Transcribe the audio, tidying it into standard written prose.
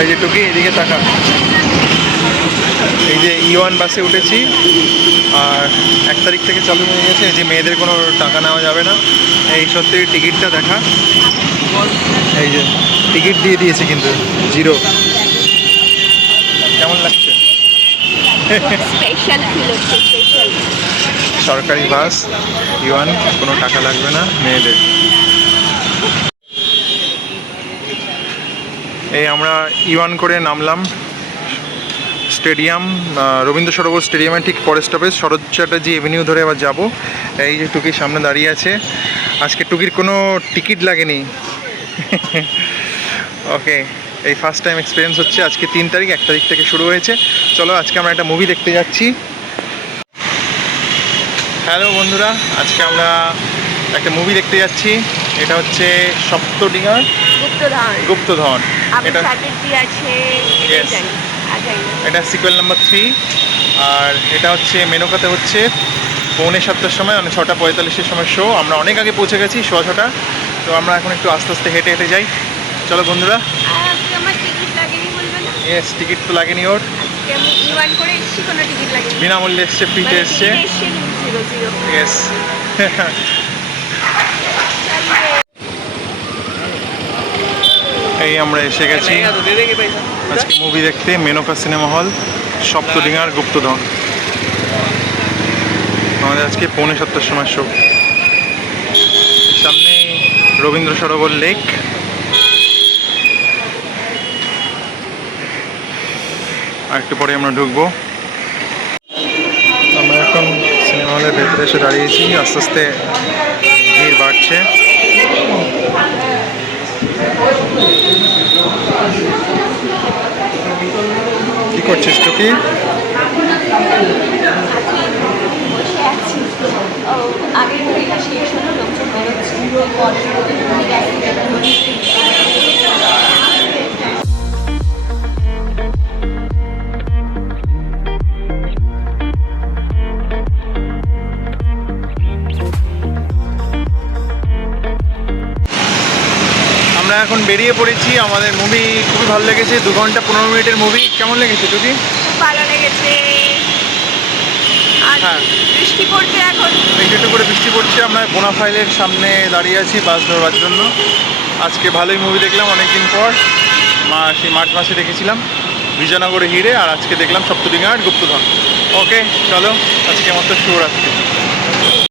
এই যে টুকি এদিকে তাকা, এই যে E1 বাসে উঠেছি আর 1 তারিখ থেকে চালু হয়ে গেছে যে মেয়েদের কোনো টাকা নেওয়া যাবে না। এই সত্যি টিকিটটা দেখা, এই যে টিকিট দিয়ে দিয়েছে কিন্তু 0। কেমন লাগছে? স্পেশাল ফিল হচ্ছে, স্পেশাল। সরকারি বাস E1, কোনো টাকা লাগবে না মেয়েদের। এই আমরা E1 করে নামলাম স্টেডিয়াম, রবীন্দ্র সরোবর স্টেডিয়ামের ঠিক পরের স্টপেজ শরৎ চ্যাটার্জি এভিনিউ ধরে আবার যাব। এই যে টুকির সামনে দাঁড়িয়ে আছে, আজকে টুকির কোনো টিকিট লাগেনি। ওকে, এই ফার্স্ট টাইম এক্সপিরিয়েন্স হচ্ছে। আজকে 3 তারিখ, 1 তারিখ থেকে শুরু হয়েছে। চলো আজকে আমরা একটা মুভি দেখতে যাচ্ছি। হ্যালো বন্ধুরা, আজকে আমরা একটা মুভি দেখতে যাচ্ছি। এটা হচ্ছে সপ্তডিঙার গুপ্তধন। এটা Yes. এটা সিকুয়েল নাম্বার 3। আর এটা হচ্ছে মেনকাতে হচ্ছে 6:45 সময়, মানে 6:45 সময় শো। আমরা অনেক আগে পৌঁছে গেছি, 6:15। তো আমরা এখন একটু আস্তে আস্তে হেঁটে হেঁটে যাই। চলো বন্ধুরা। ইয়েস, টিকিট তো লাগেনি ওর, বিনামূল্যে এসছে, ফ্রিতে এসছে। ইয়েস। এই আমরা এসে গেছি আজকে মুভি দেখতে, মেনকা সিনেমা হল, সপ্তডিঙার গুপ্তধন। আমাদের আজকে 6:45 সময় শো। সামনে রবীন্দ্র সরোবর লেক। আর একটু পরে আমরা ঢুকবো। আমরা এখন সিনেমা হলের ভেতরে এসে দাঁড়িয়েছি, আস্তে আস্তে ভিড় বাড়ছে। কি করছিস টুকি? আমরা এখন বেরিয়ে পড়েছি। আমাদের মুভি খুবই ভালো লেগেছে, 2 ঘন্টা 15 মিনিটের মুভি। কেমন লেগেছে টুকি? খুব ভালো লেগেছে। আর হ্যাঁ, বৃষ্টি পড়ছে এখন, একটু করে বৃষ্টি পড়ছে। আমরা বোনাফাইলের সামনে দাঁড়িয়ে আছি বাস ধরবার জন্য। আজকে ভালোই মুভি দেখলাম অনেকদিন পর। সেই মার্চ মাসে দেখেছিলাম বিজয়নগরে হিরে, আর আজকে দেখলাম সপ্তডিঙার গুপ্তধন। ওকে চলো, আজকে মতো শুভরাত্রি।